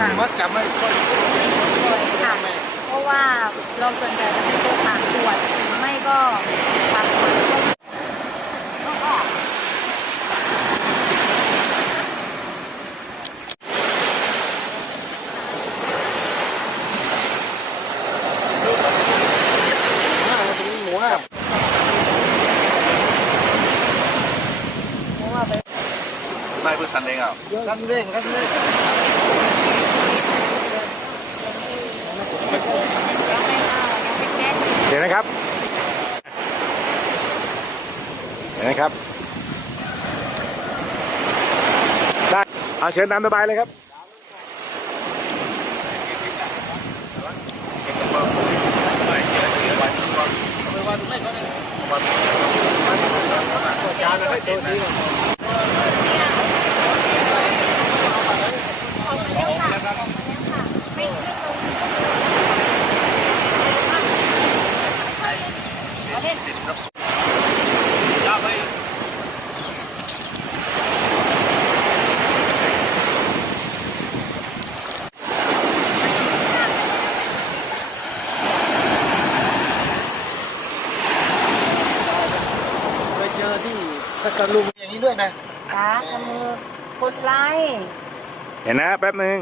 ค่ะว่าจะไม่ค่อย ค่ะเพราะว่าเราส่วนใหญ่จะเป็นตัวปากขวดหรือไม่ก็ปากขวดก็หมูอ่ะ เพราะว่าไป นายเพื่อสันเองอ่ะ กันเร่งกันเร่ง เห็นไหมครับเห็นไหมครับได้เอาเชิญตามสบายเลยครับจานให้ตัวนี้ไปเจอที่พัทลุงอย่างนี้ด้วยนะ ค่ะทำมือกดไลค์ เห็นนะแป๊บหนึ่ง